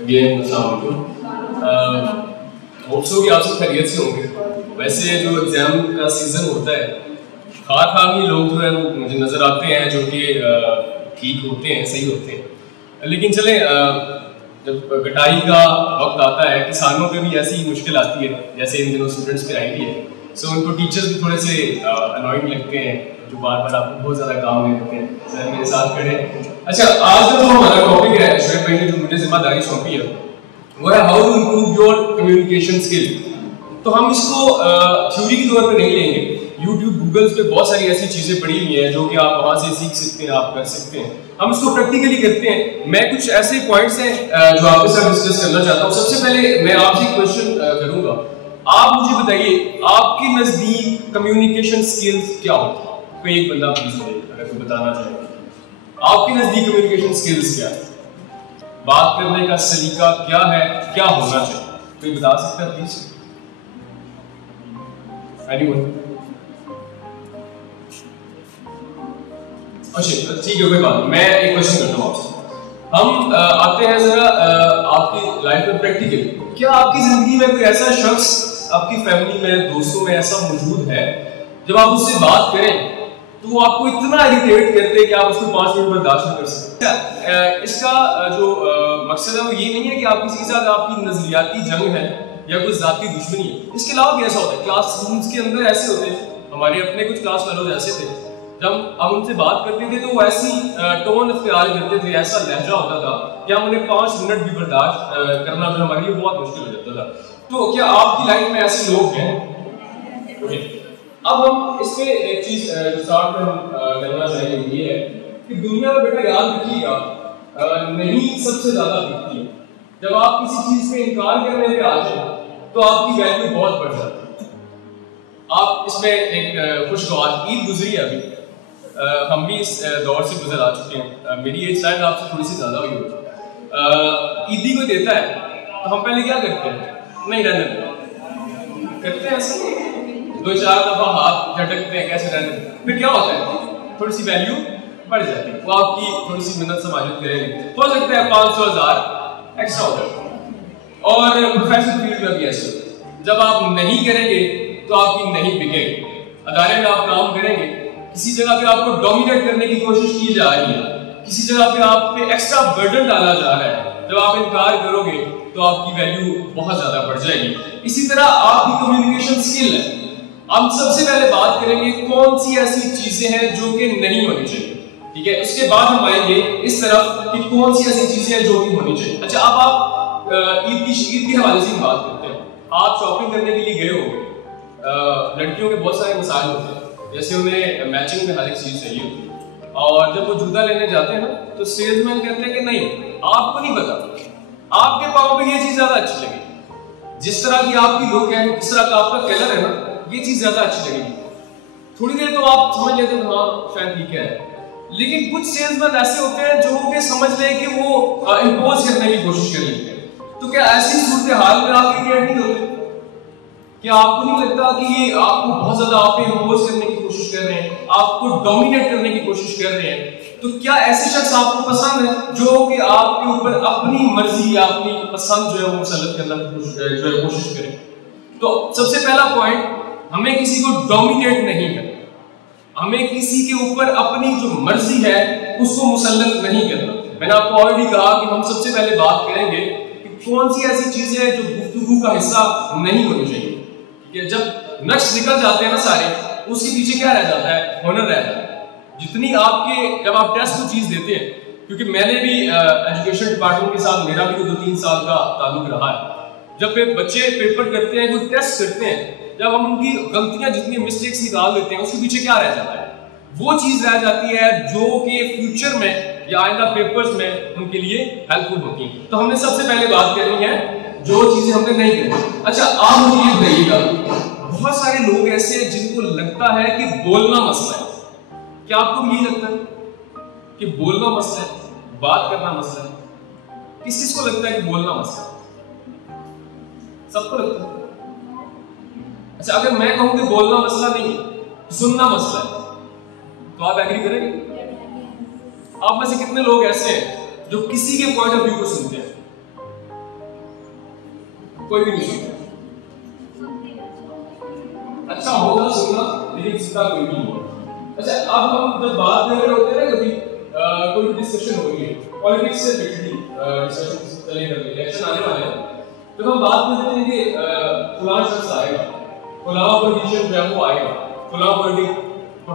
Again अस्सलाम वालेकुम। Hopes हो कि आप सब खैरियत से होंगे। वैसे जो एग्ज़ाम का सीज़न होता है, खाम ही लोग जो है वो मुझे नज़र आते हैं जो कि ठीक होते हैं, सही होते हैं। लेकिन चले जब कटाई का वक्त आता है, किसानों पे भी ऐसी मुश्किल आती है जैसे इन दिनों स्टूडेंट्स पे आई है। सो उनको टीचर्स भी थोड़े से अनॉइंग लगते हैं, जो बार बार आपको बहुत ज़्यादा काम दे देते हैं। सर मेरे साथ खड़े हैं। अच्छा, आज का जो हमारा टॉपिक है, शोएब भाई ने जो मुझे जिम्मेदारी सौंपी है, वो है how to improve your communication skill. तो हम इसको थ्योरी के तौर पे नहीं लेंगे। यूट्यूब, गूगल्स पे बहुत सारी ऐसी चीज़ें पड़ी हुई हैं जो कि आप वहाँ से सीख सकते हैं, आप कर सकते हैं। हम इसको प्रैक्टिकली करते हैं। मैं कुछ ऐसे पॉइंट्स हैं जो आपके साथ डिस्कस करना चाहता हूँ। सबसे पहले मैं आपसे क्वेश्चन करूँगा, आप मुझे बताइए आपके नज़दीक कम्युनिकेशन स्किल्स क्या होती है? कोई एक बंदा प्लीज मुझे अगर कोई बताना चाहे आपके नज़दीक कम्युनिकेशन स्किल्स क्या है, बात करने का सलीका क्या है, क्या होना चाहिए? कोई बता सकता है प्लीज? एनीवन? अच्छा ठीक है, कोई बात नहीं। मैं एक क्वेश्चन करता हूँ आपसे। हम आते हैं जरा आपकी लाइफ में प्रैक्टिकली। क्या आपकी जिंदगी में कोई ऐसा शख्स आपकी फैमिली में, दोस्तों में ऐसा मौजूद है जब आप उससे बात करें तो वो आपको इतना इरिटेट करते हैं कि आप उसको 5 मिनट बर्दाश्त नहीं कर सकते? इसका जो मकसद है वो ये नहीं है कि आप किसी के साथ आपकी नजरियाती जंग है या कोई जाती दुश्मनी है। इसके अलावा कैसा होता है, क्लासरूम्स के अंदर ऐसे होते हैं। हमारे अपने कुछ क्लास फेलोज ऐसे थे, जब हम उनसे बात करते थे तो वो ऐसी टोन इख्तियार करते थे, ऐसा लहजा होता था कि हम उन्हें 5 मिनट भी बर्दाश्त करना जो हमारे लिए बहुत मुश्किल हो जाता था। तो क्या आपकी लाइफ में ऐसे लोग हैं? अब हम इस पे एक चीज स्टार्ट में हम करना चाहेंगे, ये है कि दुनिया में बेटा याद रखिएगा, नहीं सबसे ज्यादा दिखती है। जब आप किसी चीज पे इनकार करने पे आ जाए तो आपकी वैल्यू बहुत बढ़ जाती है। आप इसमें एक खुशगवार ईद गुजरी है अभी, हम भी इस दौर से गुजर आ चुके हैं। मेरी एज शायद आपसे थोड़ी सी ज्यादा हुई होगी। ईदी को देता है तो हम पहले क्या करते हैं? नहीं रहने करते हैं ऐसे, 2-4 दफा हाथ झटकते हैं, कैसे रहने। फिर क्या होता है? थोड़ी सी वैल्यू बढ़ जाती है, वो आपकी थोड़ी सी मेहनत समाजित करेंगे, हो सकता है 500-1000 एक्स्ट्रा हो जाए। और प्रोफेशनल फील्ड में भी ऐसे, जब आप नहीं करेंगे तो आपकी नहीं बिकेगी। अदारे में आप काम करेंगे, किसी जगह पे आपको डोमिनेट करने की कोशिश की जा रही है, किसी जगह पे आप पे एक्स्ट्रा बर्डन डाला जा रहा है, जब आप इनकार करोगे तो आपकी वैल्यू बहुत ज्यादा बढ़ जाएगी। इसी तरह आपकी कम्युनिकेशन स्किल है। हम सबसे पहले बात करेंगे कौन सी ऐसी चीजें हैं जो कि नहीं होनी चाहिए, ठीक है? उसके बाद हम आएंगे इस तरफ कि कौन सी ऐसी चीजें हैं जो कि होनी चाहिए। अच्छा, अब आप ईद के हवाले से बात करते हैं। आप शॉपिंग करने के लिए गए हो, लड़कियों के बहुत सारे मसाइल होते हैं, जैसे उन्हें मैचिंग में हर एक चीज चाहिए होती है, और जब वो जूता लेने जाते हैं ना तो सेल्समैन कहते हैं कि नहीं, आपको नहीं पता, आपके पाँव पे ये चीज ज्यादा अच्छी लगेगी, जिस तरह की आपकी लुक है, जिस तरह का आपका कलर है ना, ये चीज ज्यादा अच्छी लगेगी। थोड़ी देर तो आप समझ लेते हैं हाँ शायद ठीक है, लेकिन कुछ सेल्समैन ऐसे होते हैं जो कि समझ ले कि वो इंपोज करने की कोशिश कर लेते हैं। तो क्या ऐसी सूरत हाल में आप इरिटेट नहीं होते? क्या आपको नहीं लगता कि ये आपको बहुत ज्यादा आप पे इंपोज करने की कोशिश कर रहे हैं, आपको डोमिनेट करने की कोशिश कर रहे हैं? तो क्या ऐसे शख्स आपको पसंद है जो कि आपके ऊपर अपनी मर्जी या अपनी पसंद जो है वो मुसल्लत करने की कोशिश करे? तो सबसे पहला पॉइंट, हमें किसी को डोमिनेट नहीं करना, हमें किसी के ऊपर अपनी जो मर्जी है उसको मुसल्लत नहीं करना। मैंने आपको ऑलरेडी कहा कि हम सबसे पहले बात करेंगे कि कौन सी ऐसी चीजें हैं जो गुफ्तगू का हिस्सा नहीं होनी चाहिए, ठीक है? जब नक्श निकल जाते हैं ना सारे, उसके पीछे क्या रह जाता है? हुनर रह जाता है। जितनी आपके, जब आप टेस्ट को चीज देते हैं, क्योंकि मैंने भी एजुकेशन डिपार्टमेंट के साथ मेरा भी 2-3 साल का ताल्लुक रहा है। जब बच्चे पेपर करते हैं, कोई टेस्ट करते हैं, जब हम उनकी गलतियां, जितनी मिस्टेक्स निकाल देते हैं, उसके पीछे क्या रह जाता है? वो चीज रह जाती है जो कि फ्यूचर में या आइंदा पेपर्स में उनके लिए हेल्पफुल होती है। तो हमने सबसे पहले बात करनी है जो चीजें हमने नहीं करनी। अच्छा, आप मुझे ये बताइएगा, बहुत सारे लोग ऐसे हैं जिनको लगता है कि बोलना मसला है। क्या आपको भी यही लगता है कि बोलना मसला है, बात करना मसला है? किस चीज को लगता है कि बोलना मसला है? सबको लगता है। अच्छा, अगर मैं कहूं कि बोलना मसला नहीं है, सुनना मसला है, तो आप एग्री करेंगे? आप में से कितने लोग ऐसे हैं जो किसी के पॉइंट ऑफ व्यू को सुनते हैं? कोई भी नहीं सुनता। अच्छा होगा सुनना, लेकिन सुनता कोई भी नहीं। अच्छा, अब हम जब बात कर रहे होते हैं ना, कभी कोई डिस्कशन हो रही है, पॉलिटिक्स से रिलेटेड डिस्कशन चले करते हैं, इलेक्शन आने वाले हैं, तो हम बात करते हैं कि फलाना शख्स आएगा, फलाना पॉलिटिशियन जो है वो आएगा, फलाना पॉलिटिकल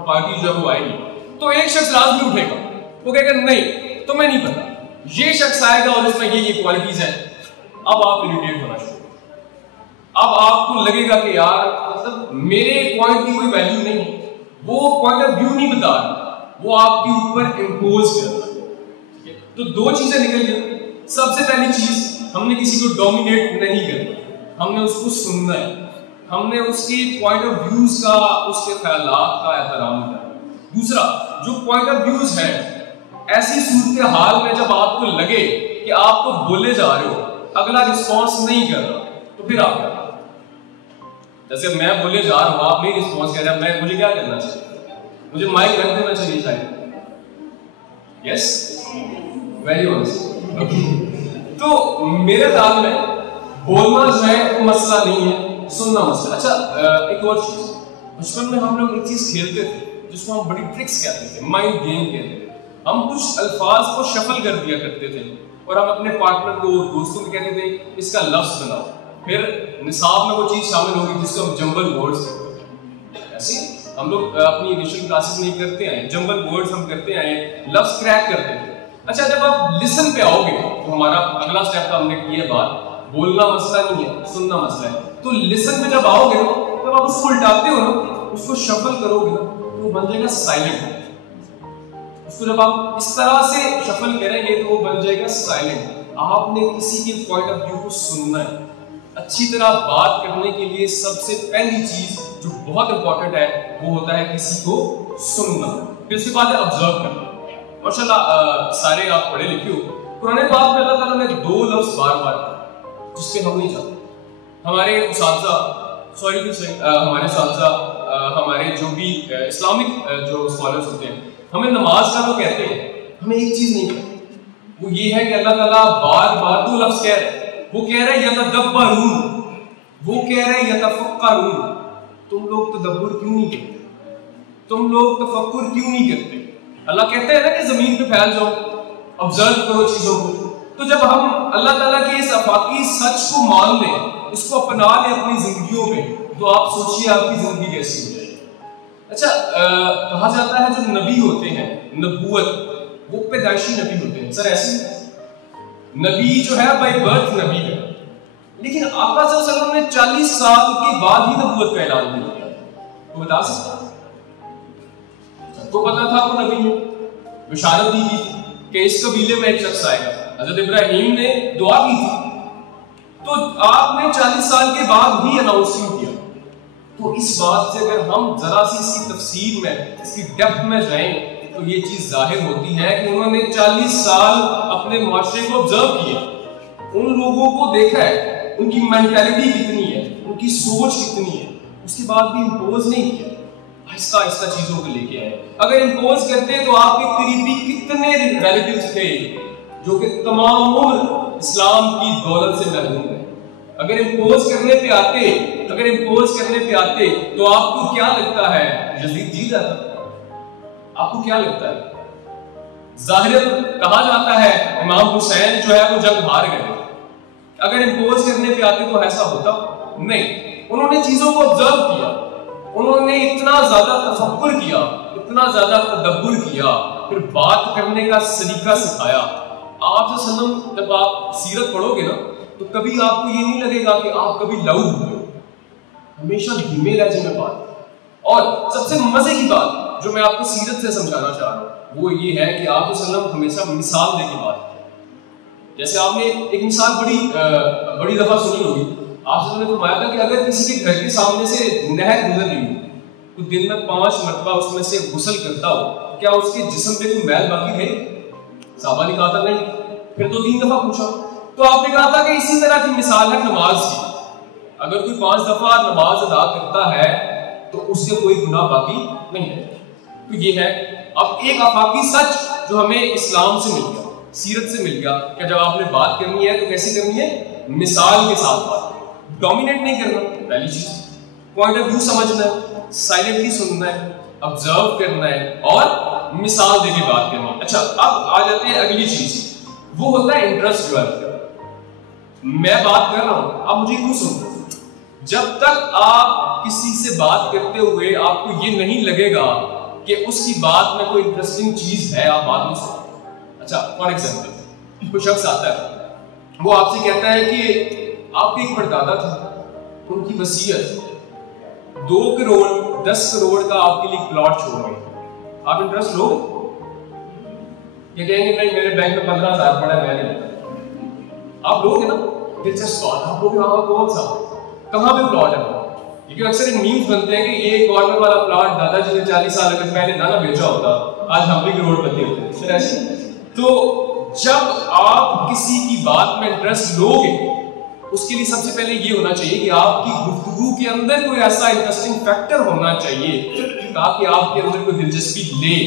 पार्टी जो है वो आएगी, तो एक शख्स राज में उठेगा, वो कहेगा नहीं तुम्हें नहीं पता, ये शख्स आएगा और इसमें ये क्वालिटीज हैं। अब आप इरिटेट होना शुरू, अब आपको लगेगा कि यार मतलब मेरे पॉइंट की कोई वैल्यू नहीं है, वो पॉइंट ऑफ व्यू नहीं बता रहा, वो आपके ऊपर इंपोज कर रहा है। तो दो चीजें निकल गई। सबसे पहली चीज, हमने किसी को डोमिनेट नहीं करना, हमने उसको सुनना है, हमने उसके पॉइंट ऑफ व्यूज का, उसके ख्यालात का एहतराम करना। दूसरा, जो पॉइंट ऑफ व्यूज है, ऐसी सूरत हाल में जब आपको लगे कि आप तो बोले जा रहे हो, अगला रिस्पॉन्स नहीं कर रहा, तो फिर आप क्या, जैसे मैं बोले जा रहा हूं, आप नहीं रिस्पॉन्स कर रहे, मुझे क्या करना चाहिए? मुझे माइक रख देना चाहिए शायद। Yes, very honest. तो मेरे ख्याल में बोलना जो है वो मसला नहीं है, सुनना मसला। अच्छा, एक और चीज, बचपन में हम लोग एक चीज खेलते थे जिसको हम बड़ी ट्रिक्स कहते थे, माइंड गेम कहते थे। हम कुछ अल्फाज को शफल कर दिया करते थे और हम अपने पार्टनर को, दोस्तों को कहते थे इसका लफ्ज बनाओ, फिर निसाब में वो चीज शामिल होगी जिसको हम जंबल वर्ड्स कहते हैं। ऐसे हम लोग अपनी इनिशियल क्लासेस में करते हैं, जंबल वर्ड्स हम करते हैं, लफ्ज क्रैक करते थे। अच्छा, जब आप लिसन पे आओगे तो हमारा अगला स्टेप था, हमने किया बात, बोलना मसला नहीं है, सुनना मसला है। तो लिसन पे जब आओगे ना, जब आप उसको उल्टाते हो ना, उसको शफल करोगे ना, तो बन जाएगा साइलेंट। उसको जब आप इस तरह से शफल करेंगे तो वो बन जाएगा साइलेंट। आपने किसी के पॉइंट ऑफ व्यू को सुनना है। अच्छी तरह बात करने के लिए सबसे पहली चीज जो बहुत इंपॉर्टेंट है वो होता है किसी को सुनना, फिर उसके बाद ऑब्जर्व करना। माशाल्लाह सारे आप पढ़े लिखे हो, कुरान पाक में अल्लाह ताला ने दो लफ्ज बार बार जिसपे हम नहीं जाते। हमारे उस्ताद, सॉरी टू से, हमारे उस्ताद, हमारे जो भी इस्लामिक जो स्कॉलर्स होते हैं, हमें नमाज का तो कहते हैं, हमें एक चीज नहीं कहते, वो ये है कि अल्लाह ताला बार बार दो लफ्ज कह रहे हैं। वो कह रहे हैं यतदब्बरून, वो कह रहे हैं यतफक्करून। तुम लोग तदब्बुर क्यों नहीं करते? तुम लोग तफक्कुर क्यों नहीं करते? अल्लाह कहते हैं ना कि जमीन पे फैल जाओ, ऑब्जर्व करो चीजों को। तो जब हम अल्लाह ताला के इस आफाकी सच को मान लें, इसको अपना लें अपनी जिंदगियों में, तो आप सोचिए आपकी जिंदगी कैसी हो जाएगी। अच्छा, कहा जाता है जो नबी होते हैं, नबूवत, वो पैदाइशी नबी होते हैं। सर ऐसे नबी जो है बाय बर्थ नबी है, लेकिन आका सल्लल्लाहु अलैहि वसल्लम ने 40 साल के बाद ही नबूवत का ऐलान किया। तो बता सकता, सबको पता था वो नबी है, बिशारत दी गई थी कि इस कबीले में एक शख्स आएगा। हजरत इब्राहीम ने दुआ की थी, तो आपने 40 साल के बाद ही अनाउंसमेंट किया। तो इस बात से अगर हम जरा सी इसकी तफसीर में, इसकी डेप्थ में जाएं, तो ये चीज जाहिर होती है कि उन्होंने 40 साल अपने मुआशरे को ऑब्जर्व किया, उन लोगों को देखा है, उनकी मेंटालिटी कितनी है, उनकी सोच कितनी है, उसके बाद भी इंपोज नहीं किया, आहिस्ता आहिस्ता चीजों को लेके आए। अगर इंपोज करते तो आपके करीबी कितने रिलेटिव्स थे जो कि तमाम उम्र इस्लाम की दौलत से महरूम है। अगर इंपोज करने पे आते, अगर इंपोज करने पे आते तो आपको क्या लगता है यजीद जीत जाता? आपको क्या लगता है? जाहिरन कहा जाता है इमाम हुसैन जो है वो जंग हार गए। अगर इंपोज करने पे आते तो ऐसा होता नहीं। उन्होंने चीजों को ऑब्जर्व किया, उन्होंने इतना ज्यादा तफक्कुर किया, इतना ज्यादा तदब्बुर किया, फिर बात करने का सलीका सिखाया। आप जब आप सीरत पढ़ोगे ना, तो कभी आपको ये नहीं लगेगा कि आप कभी लाउड हुए, हमेशा धीमे लहजे में बात। और सबसे मजे की बात जो मैं आपको सीरत से समझाना चाह रहा हूँ वो ये है कि आप हमेशा मिसाल देके बात करें। जैसे आपने एक मिसाल बड़ी दफा सुनी होगी, आप ने फरमाया था कि अगर किसी के घर के सामने से नहर गुजर रही हो, तो दिन में 5 मरतबा उसमें से गुस्ल करता हो, क्या उसके जिस्म पे कोई मैल बाकी है? साहबा ने कहा था नहीं। फिर 2-3 दफा पूछा, तो आपने कहा था कि इसी तरह की मिसाल है नमाज की। अगर कोई 5 दफा नमाज अदा करता है तो उससे कोई गुनाह बाकी नहीं है। तो ये है अब एक आफाकी सच जो हमें इस्लाम से मिल गया, सीरत से मिल गया कि जब आपने बात करनी है तो कैसे करनी है? मिसाल के साथ बात। डोमिनेट नहीं करना, पहली चीज। पॉइंट ऑफ व्यू समझना है, साइलेंटली सुनना है, ऑब्जर्व करना है और मिसाल देके बात करनी है। अच्छा, अब आ जाते हैं अगली चीज, वो होता है इंटरेस्ट डेवलप करना। मैं बात कर रहा हूं, आप मुझे क्यों सुन रहे हो? जब तक आप किसी से बात करते हुए आपको ये नहीं लगेगा कि उसकी बात में कोई इंटरेस्टिंग चीज है, आप बात नहीं सुनते। अच्छा, फॉर एग्जाम्पल कोई शख्स आता है, वो आपसे कहता है कि आपके एक परदादा थे, उनकी वसीयत 2 करोड़ 10 करोड़ का आपके लिए प्लॉट छोड़ गए, आप इंटरेस्ट लो? ये कहेंगे नहीं, मेरे बैंक में 15,000 पड़ा है, मैं नहीं लेता। आप लोगे ना? दिलचस्प बात, आप लोग हाँ कौन सा, कहाँ पे प्लॉट है? क्योंकि अक्सर इन मीम्स बनते हैं कि ये कॉर्नर वाला प्लॉट दादाजी ने 40 साल अगर पहले ना बेचा होता, आज हम भी करोड़पति होते। ऐसे तो जब आप किसी की बात में इंटरेस्ट लोगे, उसके लिए सबसे पहले ये होना चाहिए कि आपकी गुफ्तगू के अंदर कोई ऐसा इंटरेस्टिंग फैक्टर होना चाहिए ताकि आपके अंदर कोई दिलचस्पी ले।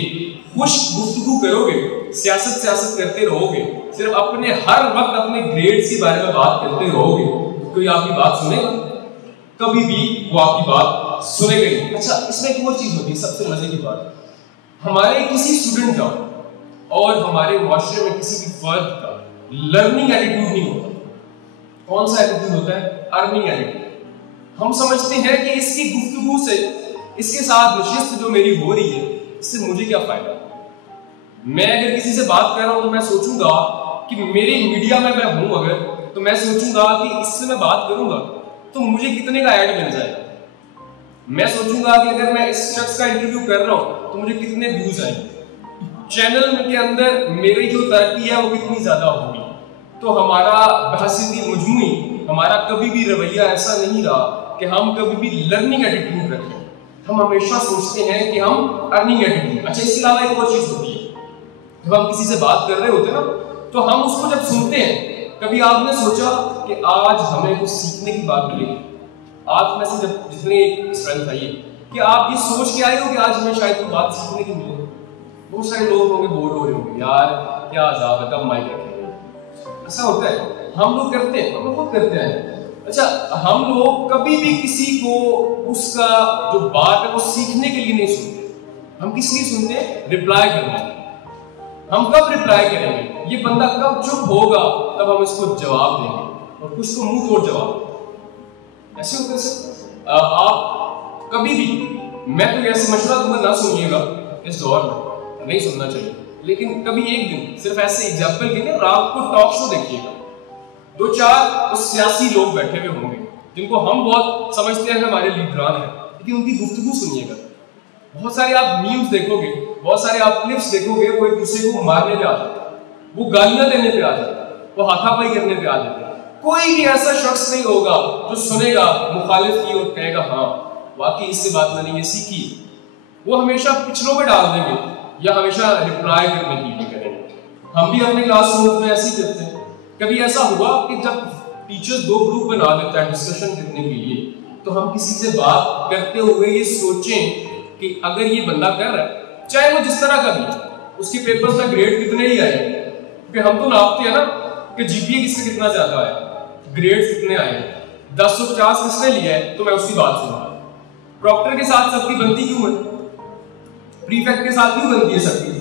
खुश गुफ्तगू करोगे, सियासत करते रहोगे, सिर्फ अपने हर वक्त अपने ग्रेड्स के बारे में बात करते रहोगे, कोई आपकी बात सुनेगा? कभी भी वो आपकी बात सुनेगा नहीं। अच्छा, इसमें एक और चीज होती है, सबसे मजे की बात, हमारे किसी स्टूडेंट का और हमारे मुआशरे में किसी भी फर्द का लर्निंग एटीट्यूड नहीं होता। कौन सा एटीट्यूड होता है? Earning attitude. हम समझते हैं कि इसकी गुफ्तगू से, इसके साथ नशिस्त जो मेरी हो रही है, इससे मुझे क्या फायदा? मैं अगर किसी से बात कर रहा हूं तो मैं सोचूंगा कि मेरे मीडिया में मैं हूं अगर, तो मैं सोचूंगा कि इससे मैं बात करूंगा तो मुझे कितने का ऐड मिल जाएगा। मैं सोचूंगा कि अगर मैं इस शख्स का इंटरव्यू कर रहा हूं तो मुझे कितने व्यूज आएंगे, चैनल के अंदर मेरी जो तरक्की है वो कितनी ज्यादा होगी। तो हमारा बहसीती मजमूई, हमारा कभी भी रवैया ऐसा नहीं रहा कि हम कभी भी लर्निंग एटीट्यूड रखें। हम हमेशा सोचते हैं कि हम अर्निंग एटीट्यूड। अच्छा, इसके अलावा एक और चीज होती है, जब हम किसी से बात कर रहे होते हैं ना, तो हम उसको जब सुनते हैं, कभी आपने सोचा कि आज हमें कुछ सीखने की बात मिलेगी? आप में से जब जितने स्ट्रेंथ आई कि आप ये सोच के आए हो कि आज हमें शायद कोई बात सीखने की मिले। बहुत सारे लोग होंगे बोर हो रहे होंगे, यार क्या अजाब है, कब माइक रखेंगे। ऐसा होता है, हम लोग करते हैं, हम लोग खुद करते हैं। अच्छा, हम लोग कभी भी किसी को उसका जो बात है वो सीखने के लिए नहीं सुनते। हम किस लिए सुनते हैं? रिप्लाई करने। हम कब रिप्लाई करेंगे, ये बंदा कब चुप होगा, तब हम इसको जवाब देंगे, और कुछ तो मुंह तोड़ जवाब। ऐसे होता है सर। आप कभी भी, मैं तो ऐसे मशवरा दूंगा ना सुनिएगा, इस दौर में नहीं सुनना चाहिए, लेकिन कभी एक दिन सिर्फ ऐसे एग्जाम्पल के लिए रात को टॉक शो देखिएगा, 2-4 तो सियासी लोग बैठे हुए होंगे जिनको हम बहुत समझते हैं हमारे लीडरान हैं, लेकिन उनकी गुफ्तगू सुनिएगा। बहुत सारे आप मीम्स देखोगे, बहुत सारे आप क्लिप्स देखोगे, वो एक दूसरे को मारने पे आ जाते हैं, वो गालियां देने पे आ जाते हैं, वो हाथापाई करने पे आ जाते हैं। कोई भी ऐसा शख्स नहीं होगा जो सुनेगा मुखालिफ की और कहेगा हाँ वाकई इससे बात मैंने ये सीखी। वो हमेशा पिछलों पे डाल देंगे या हमेशा रिप्लाई करने की लिए करेंगे। हम भी अपने क्लासरूम में ऐसे ही करते हैं। कभी ऐसा हुआ कि जब टीचर्स 2 ग्रुप बना देता है डिस्कशन करने के लिए, तो हम किसी से बात करते हुए ये सोचें कि अगर ये बंदा कर रहा है, चाहे वो जिस तरह का भी, उसके पेपर्स में ग्रेड कितने ही आए, क्योंकि हम तो नापते हैं ना कि जीपीए किसका कितना ज्यादा आया, ग्रेड्स कितने आए, 1050 किसने लिया है, तो मैं उसकी बात सुनूंगा। प्रॉक्टर के साथ सबकी बनती क्यों है? प्रीफेक्ट के साथ क्यों बनती है सबकी?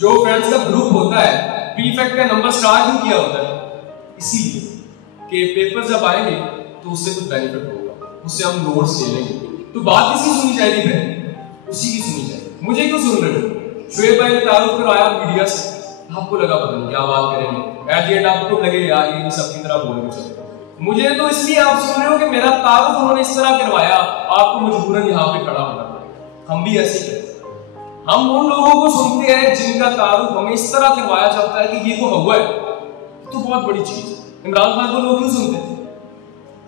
जो फ्रेंड्स का ग्रुप होता है, प्रीफेक्ट का नंबर स्टार क्यों किया होता है? इसीलिए कि पेपर जब आएंगे तो उससे कुछ बेनिफिट होगा, उससे हम नोट्स ले लेंगे। तो बात किसकी सुनी जाएगी फिर? उसी की सुनी जाएगी। मुझे क्यों सुन रहे हो? शुएब भाई ने तारुफ करवाया मीडिया से, आपको लगा पता नहीं क्या बात करेंगे, एट द एंड आपको लगे यार ये सबकी तरह बोलने चले। मुझे तो इसलिए आप सुन रहे हो कि मेरा तारुफ उन्होंने इस तरह करवाया, आपको मजबूरन यहाँ पे खड़ा होना पड़ेगा। हम भी ऐसे करते हैं, हम उन लोगों को सुनते हैं जिनका तारुफ हमें इस तरह करवाया जाता है कि ये तो हुआ है, तो बहुत बड़ी चीज है। इमरान खान को लोग क्यों सुनते हैं?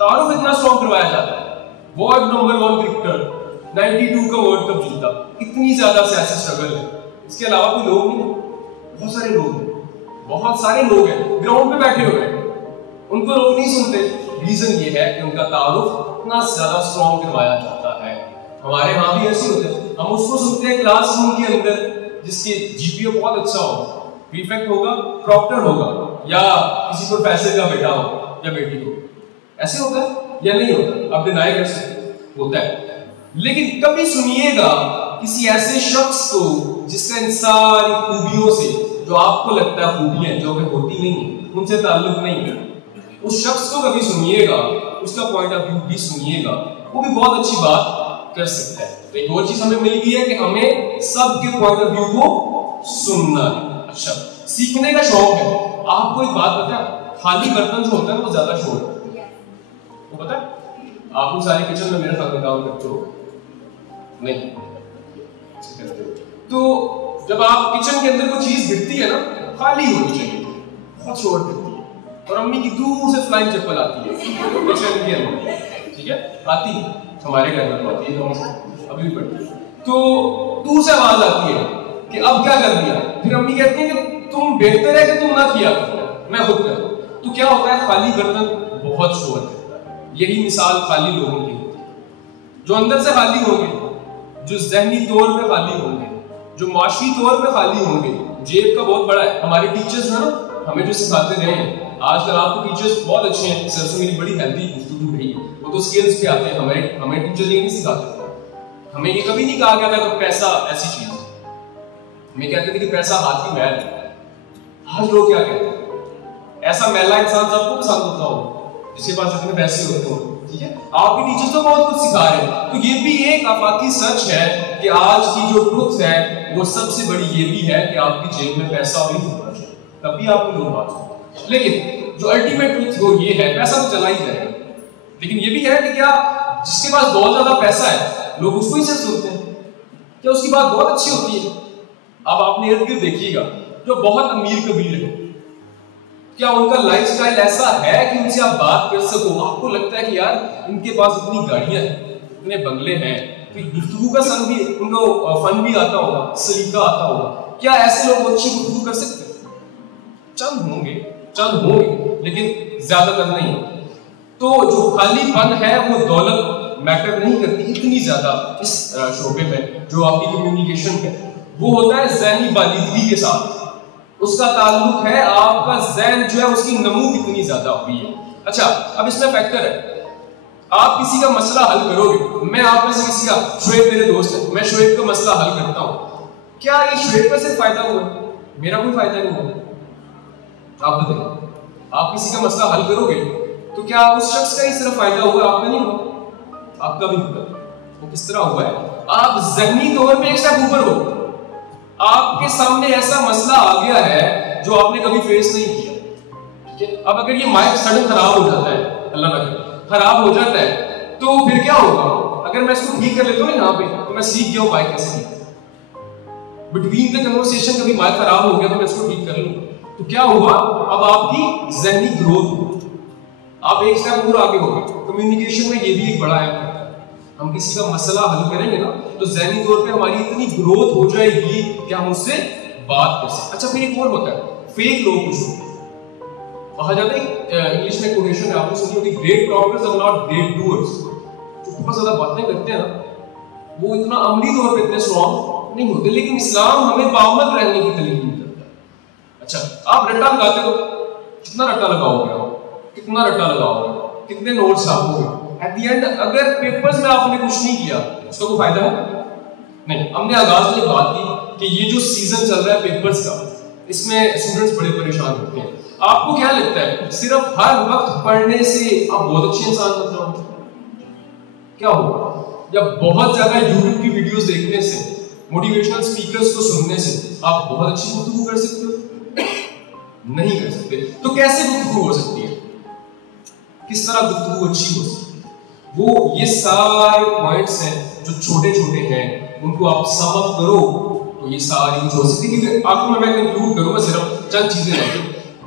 तारुफ इतना स्ट्रॉन्ग करवाया जाता है, वर्ल्ड नंबर 1 क्रिकेटर, 92 का वर्ल्ड कप जीता, इतनी ज्यादा सियासी स्ट्रगल है। इसके अलावा कोई लोग नहीं, बहुत सारे लोग हैं, बहुत सारे लोग हैं ग्राउंड पे बैठे हुए हैं, उनको लोग नहीं सुनते। रीजन ये है कि उनका तारुफ इतना ज्यादा स्ट्रॉन्ग करवाया जाता है। हमारे यहाँ भी ऐसे होते हैं, हम उसको सुनते हैं क्लासरूम के अंदर जिसके जीपीए बहुत अच्छा हो, प्रीफेक्ट होगा, प्रॉक्टर होगा, या किसी प्रोफेसर का बेटा हो या बेटी हो। ऐसे होता है या नहीं होता? आप डिनाई कर सकते, होता है। लेकिन कभी सुनिएगा किसी ऐसे शख्स को जिसका इन सारी खूबियों से, जो आपको लगता है खूबियां जो कि होती नहीं है, उनसे ताल्लुक नहीं है, उस शख्स को कभी सुनिएगा, उसका पॉइंट ऑफ व्यू भी सुनिएगा, वो भी बहुत अच्छी बात कर सकता है। तो एक और चीज हमें मिल गई है कि हमें सबके पॉइंट ऑफ व्यू को सुनना है। अच्छा, सीखने का शौक है। आपको एक बात पता है, खाली बर्तन जो होता है वो ज्यादा शोर है, वो पता है? आप लोग सारे किचन में मेरे साथ में काम करते हो नहीं करते हो, तो जब आप किचन के अंदर कोई चीज गिरती है ना, खाली होनी चाहिए, बहुत शोर करती है, और अम्मी की दूर से फ्लाइंग चप्पल आती है किचन के अंदर, ठीक है, आती है, हमारे घर में आती है, अभी भी पड़ती है, तो दूर से आवाज आती है कि अब क्या कर दिया, फिर अम्मी कहती है कि तुम बेहतर है कि तुम ना किया करो, मैं खुद करूं। तो क्या होता है, खाली बर्तन बहुत शोर करता है। यही मिसाल खाली लोगों की होती है, जो अंदर से खाली होंगे, जो ज़हनी तौर पे खाली होंगे, जो माशी तौर पे खाली होंगे। जेब का बहुत बड़ा है। हमारे टीचर्स हैं ना, हमें जो सिखाते रहे हैं, आजकल आपको टीचर्स बहुत अच्छे हैं, सर से मेरी बड़ी हेल्दी गुफ्तगू रही है, वो तो स्किल्स पे आते हैं, हमें टीचर ये नहीं सिखाते। हमें ये कभी नहीं कहा गया था कि पैसा ऐसी चीज है, हमें कहते थे कि पैसा हाथ की मैल है। आज लोग क्या कहते हैं, ऐसा मैला इंसान सबको पसंद होता हो जिसके पास इतने पैसे होते हो, ठीक है। आपके टीचर्स तो बहुत कुछ सिखा रहे हैं। तो ये भी एक आफाकी सच है कि आज की जो ट्रुथ है वो सबसे बड़ी ये भी है कि आपकी जेब में पैसा नहीं होना चाहिए, तभी आपको लोग बात होते। लेकिन जो अल्टीमेट ट्रुथ वो ये है, पैसा तो चला ही जाएगा, लेकिन ये भी है कि क्या जिसके पास बहुत ज्यादा पैसा है लोग उसको ही सिर्फ सुनते हैं, क्या उसकी बात बहुत अच्छी होती है? अब आपने इर्द गिर्द देखिएगा, जो बहुत अमीर कबीर है, क्या उनका लाइफस्टाइल ऐसा है कि उनसे आप बात कर सको? आपको लगता है कि यार इनके पास इतनी गाड़ियां हैं, इतने बंगले हैं, तो गुफ्तगू का सन भी, उनको फन भी आता होगा, सलीका आता होगा, क्या ऐसे लोग अच्छी गुफ्तगू कर सकते हैं? चंद होंगे, लेकिन ज्यादातर नहीं। तो जो खालीपन है वो दौलत मैटर नहीं करती इतनी ज्यादा इस शोबे में। जो आपकी कम्युनिकेशन है वो होता है ज़हनी बालिदगी के साथ, उसका ताल्लुक है आपका ज़हन जो है उसकी नमू कितनी ज्यादा हुई है। अच्छा, अब इसमें फैक्टर है, आप किसी का मसला हल करोगे, मैं आप में से किसी का, शोएब मेरे दोस्त है, मैं शोएब का मसला हल करता हूँ, क्या ये शोएब का सिर्फ फायदा हुआ, मेरा कोई फायदा नहीं हुआ? आप बताइए, आप किसी का मसला हल करोगे तो क्या उस शख्स का ही सिर्फ फायदा हुआ, आपका नहीं हुआ? आपका भी होगा। वो किस तरह हुआ है, आप ज़हनी तौर पे एक स्टेप ऊपर हो, आपके सामने ऐसा मसला आ गया है जो आपने कभी फेस नहीं किया, ठीक है। अब अगर ये माइक सडन खराब हो जाता है, अल्लाह ना करे खराब हो जाता है, तो फिर क्या होगा? अगर मैं इसको ठीक कर लेता हूँ यहाँ पे, तो मैं सीख गया हूँ माइक कैसे ठीक। बिटवीन द कन्वर्सेशन कभी माइक खराब हो गया तो मैं इसको ठीक कर लूँ, तो क्या हुआ? अब आपकी ज़हनी ग्रोथ हो, आप एक स्टेप और आगे हो गए। कम्युनिकेशन में ये भी एक बड़ा है, हम किसी का मसला हल करेंगे ना तो ज़हनी तौर पे हमारी इतनी ग्रोथ हो जाएगी कि हम उससे बात कर सकते। अच्छा, फिर एक और होता है फेक लोग, कुछ कहा जाता है इंग्लिश में कोटेशन है, आपने सुनी होगी, great talkers are not great doers. जो बहुत ज्यादा बातें करते हैं ना वो इतना अमली तौर पे इतने स्ट्रॉन्ग नहीं होते, लेकिन इस्लाम हमें बामद रहने की तालीम करता है। अच्छा, आप रट्टा लगाते हो, कितना रट्टा लगाओगे आप, कितना रट्टा लगाओगे, कितने नोट्स छापोगे? एट द एंड अगर पेपर्स में आपने कुछ नहीं किया उसका कोई फायदा है नहीं। हमने आगाज में बात की कि ये जो सीजन चल रहा है पेपर्स का, इसमें स्टूडेंट्स बड़े परेशान होते हैं। आपको क्या लगता है सिर्फ हर वक्त पढ़ने से आप बहुत अच्छे इंसान बन जाओगे? क्या होगा? या बहुत ज्यादा यूट्यूब की वीडियोस देखने से, मोटिवेशनल स्पीकर्स को सुनने से आप बहुत अच्छी गुफ्तगू कर सकते हो? नहीं कर सकते। तो कैसे गुफ्तगू हो सकती है, किस तरह गुफ्तगू अच्छी हो सकती है? वो ये सारे पॉइंट्स हैं जो छोटे छोटे हैं, उनको आप सम अप करो तो ये सारी कुछ हो सकती है। क्योंकि आखिर में मैं कंक्लूड करूंगा सिर्फ चंद चीजें हैं,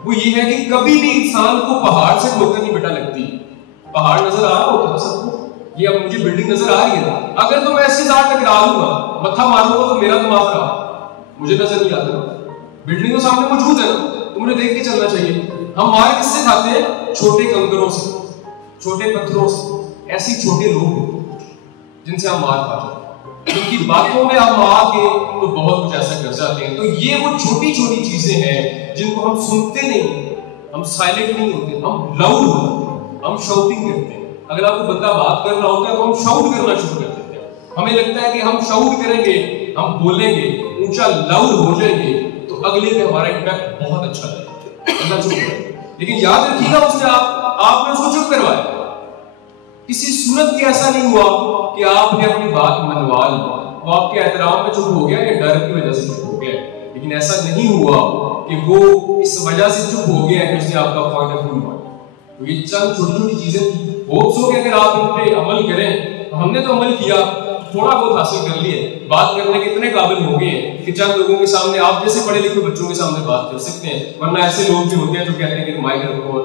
वो ये है कि कभी भी इंसान को पहाड़ से ठोकर नहीं बेटा लगती। पहाड़ नजर आ रहा होता है सबको, ये अब मुझे बिल्डिंग नजर आ रही है, अगर तो मैं इसके साथ टकरा लूंगा, मत्था मारूंगा तो मेरा दिमाग खराब, मुझे नजर नहीं आता। बिल्डिंग तो सामने मौजूद है ना, तो मुझे देख के चलना चाहिए। हम मार किससे खाते हैं? छोटे कंकरों से, छोटे पत्थरों से। ऐसे छोटे लोग जिनसे हम मार खाते हैं, जिनकी बातों में हम आके तो बहुत कुछ ऐसा कर जाते हैं। तो ये वो छोटी छोटी चीजें हैं जिनको हम सुनते नहीं, हम साइलेंट नहीं होते, हम लाउड होते हैं। हम शाउटिंग करते हैं। अगर आपको बंदा बात कर रहा होता है तो हम शाउट करना शुरू कर देते हैं। हमें लगता है कि हम शाउट करेंगे, हम बोलेंगे, ऊंचा लाउड हो जाएंगे तो अगले पे हमारा इम्पैक्ट बहुत अच्छा लगेगा, अगला चुप करेगा। लेकिन याद रखिएगा उसने आपने उसको चुप करवाया। किसी सूरत में ऐसा नहीं हुआ कि आपने अपनी बात मनवा ली, वो आपके एहतराम में चुप हो गया या डर की वजह से चुप हो गया। लेकिन ऐसा नहीं हुआ कि वो इस वजह से चुप हो गया कि उसने आपका पॉइंट ऑफ व्यू माना। तो ये चंद छोटी छोटी चीजें थी। होप्स हो कि अगर आप इन पे अमल करें, हमने तो अमल किया, थोड़ा बहुत हासिल कर लिए, बात करने के इतने काबिल हो गए हैं कि चंद लोगों के सामने, आप जैसे पढ़े लिखे बच्चों के सामने बात कर सकते हैं। वरना ऐसे लोग भी होते हैं जो कहते हैं कि माइक रखो और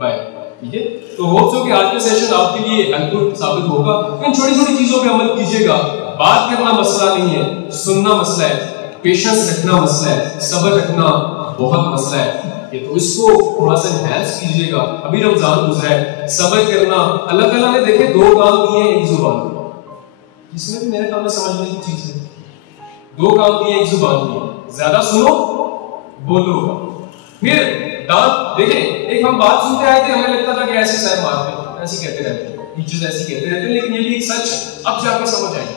बाय। ठीक है, तो होप्स हो कि आज का सेशन आपके लिए हेल्पफुल साबित होगा। इन छोटी छोटी चीजों पे अमल कीजिएगा। बात करना मसला नहीं है, सुनना मसला है, पेशेंस रखना मसला है, सब्र रखना बहुत मसला है। तो इसको थोड़ा सा एनहांस कीजिएगा। अभी रमजान गुजरा है, सब्र करना, अल्लाह ताला ने देखे 2 काम दिए एक जुबान, इसमें भी मेरे काम में समझने की चीज है। 2 काम दिए एक जुबान दिए, ज्यादा सुनो बोलो। फिर दांत देखें, एक हम बात सुनते आए थे, हमें लगता था कि ऐसे सर मारते, ऐसे कहते रहते हैं, टीचर्स ऐसे कहते रहते हैं, लेकिन ये भी एक सच अब जाके समझ आई।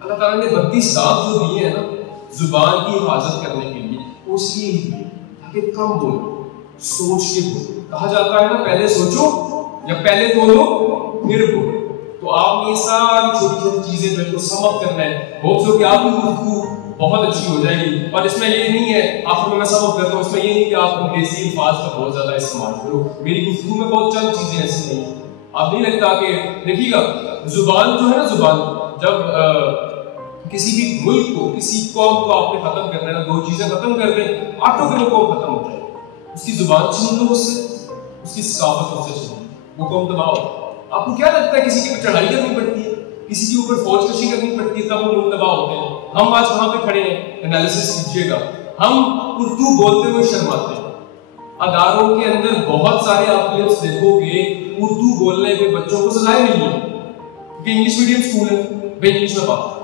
अल्लाह ताला ने 32 दांत जो दिए हैं ना जुबान की हिफाजत करने के लिए, उसलिए ही ताकि कम बोलो, सोच के बोलो। कहा जाता है ना, पहले सोचो या पहले बोलो फिर बोलो। तो आप ये सारी छोटी छोटी चीजें जो है सम अप करना है। होप्स हो कि आपकी गुफ्तगू बहुत अच्छी हो जाएगी। और इसमें ये नहीं है, आखिर में मैं सम अप करता हूँ, इसमें ये नहीं कि आप अंग्रेजी अल्फाज का बहुत ज्यादा इस्तेमाल करो। मेरी गुफ्तगू में बहुत चंद चीजें ऐसी नहीं है। आप नहीं लगता कि देखिएगा जुबान जो है ना, जुबान जब किसी भी मुल्क को, किसी कौम को आपने खत्म करना है ना, 2 चीजें खत्म कर दें, ऑटोमेटिक कौम खत्म हो जाएगी। उसकी जुबान छीन लो उससे, उसकी सकाफत उससे छीन लो, वो कौम तबाह हो। आपको क्या लगता है किसी के ऊपर चढ़ाई करनी पड़ती है, किसी के ऊपर फौज कशी करनी पड़ती है तब वो लोग तबाह होते हैं? हम आज कहां पे खड़े हैं? एनालिसिस कीजिएगा। हम उर्दू बोलते हुए शर्माते हैं। अदारों के अंदर बहुत सारे आप क्लिप्स देखोगे, उर्दू बोलने पे बच्चों को सजाएं मिली है क्योंकि इंग्लिश मीडियम स्कूल है, भाई इंग्लिश में बात।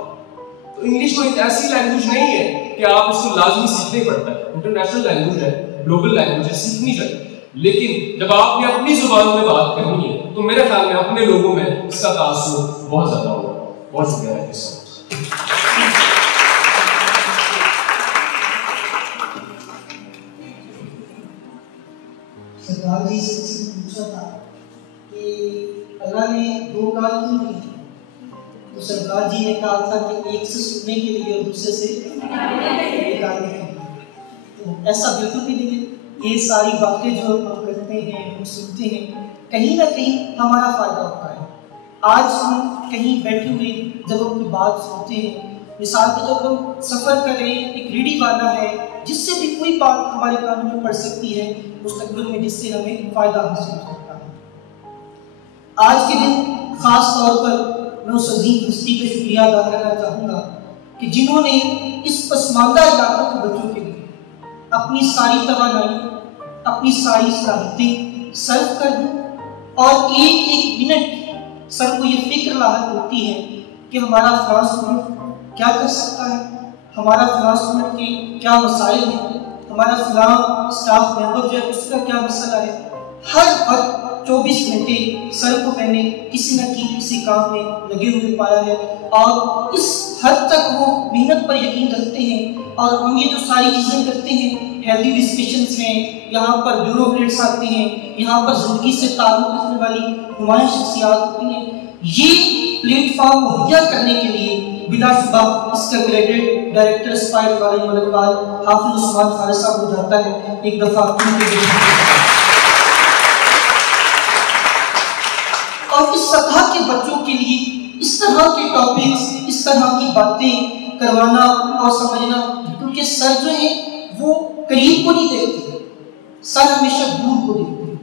तो इंग्लिश कोई ऐसी लैंग्वेज नहीं है कि आप उसको लाजमी सीखना ही पड़ता है। इंटरनेशनल लैंग्वेज है, ग्लोबल लैंग्वेज है, सीखनी चाहिए। लेकिन जब आपने अपनी जुबान में बात करनी है तो मेरे ख्याल में अपने लोगों में इसका तासुर बहुत ज्यादा होगा। बहुत शुक्रिया है। सरदार जी से पूछा था कि अल्लाह ने 2 कान क्यों दिए, तो सरदार जी ने कहा था कि एक से सुनने के लिए और दूसरे से निकालने के लिए। तो ऐसा बिल्कुल भी नहीं है। ये सारी बातें जो हम करते हैं, हम सुनते हैं, कहीं ना कहीं हमारा फायदा होता है। आज हम कहीं बैठे हुए जब हम कोई बात सुनते हैं, मिसाल के तौर पर हम सफ़र कर रहे हैं, एक रेडी वाला है जिससे भी कोई बात हमारे कानों में पड़ सकती है मुस्तकबिल में, जिससे हमें फ़ायदा हासिल हो सकता है। आज के दिन ख़ास तौर पर मैं उस अजीम हस्ती का शुक्रिया अदा करना चाहूँगा कि जिन्होंने इस पसमानदा इलाकों के बच्चों के लिए अपनी सारी तवानाई, अपनी सारी सलाहियतें सर्व कर दी। और एक एक मिनट सर को ये फिक्र लाहक होती है कि हमारा फलां स्टूडेंट क्या कर सकता है, हमारा फलां स्टूडेंट के क्या मसाइल हैं, हमारा फलां स्टाफ मेंबर जो है उसका क्या मसला है। हर वक्त 24 घंटे सर को मैंने किसी न किसी काम में लगे हुए पाया है और इस हद तक वो मेहनत पर यकीन रखते हैं। और हम ये जो सारी चीज़ें करते हैं, हेल्दी डिस्कशंस हैं, यहाँ पर ब्यूरोक्रेट्स आते हैं, यहाँ पर ज़िंदगी से ताल्लुक़ रखने वाली नुमाया शख्सियात होती हैं, ये प्लेटफॉर्म मुहैया करने के लिए बिलाशुबा इसका graduate director aspire college Malakwal Hafiz Usman Faris Sahab को जाता है एक दफ़ा। और इस सतह के बच्चों के लिए इस तरह के टॉपिक्स, इस तरह की बातें करवाना और समझना, क्योंकि सर जो है वो करीब को नहीं देखते, सर हमेशा दूर को देखते हैं,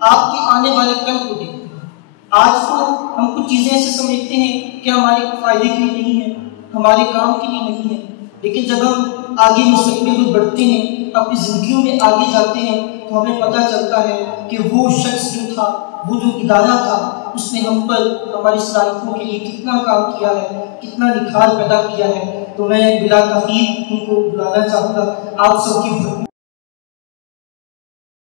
आपके आने वाले कल को देखते हैं। आज तो हम कुछ चीज़ें ऐसे समझते हैं कि हमारे फायदे के लिए नहीं है, हमारे काम के लिए नहीं है, लेकिन जब हम आगे मुस्तकबिल में बढ़ते हैं, अपनी ज़िंदगियों में आगे जाते हैं, तो हमें पता चलता है कि वो शख्स जो था, वो जो इदारा था, उसने हम पर हमारी सलाहियतों के लिए कितना काम किया है, कितना निखार पैदा किया है। तो मैं बिला तखीर उनको बुलाना चाहूँगा। आप सबकी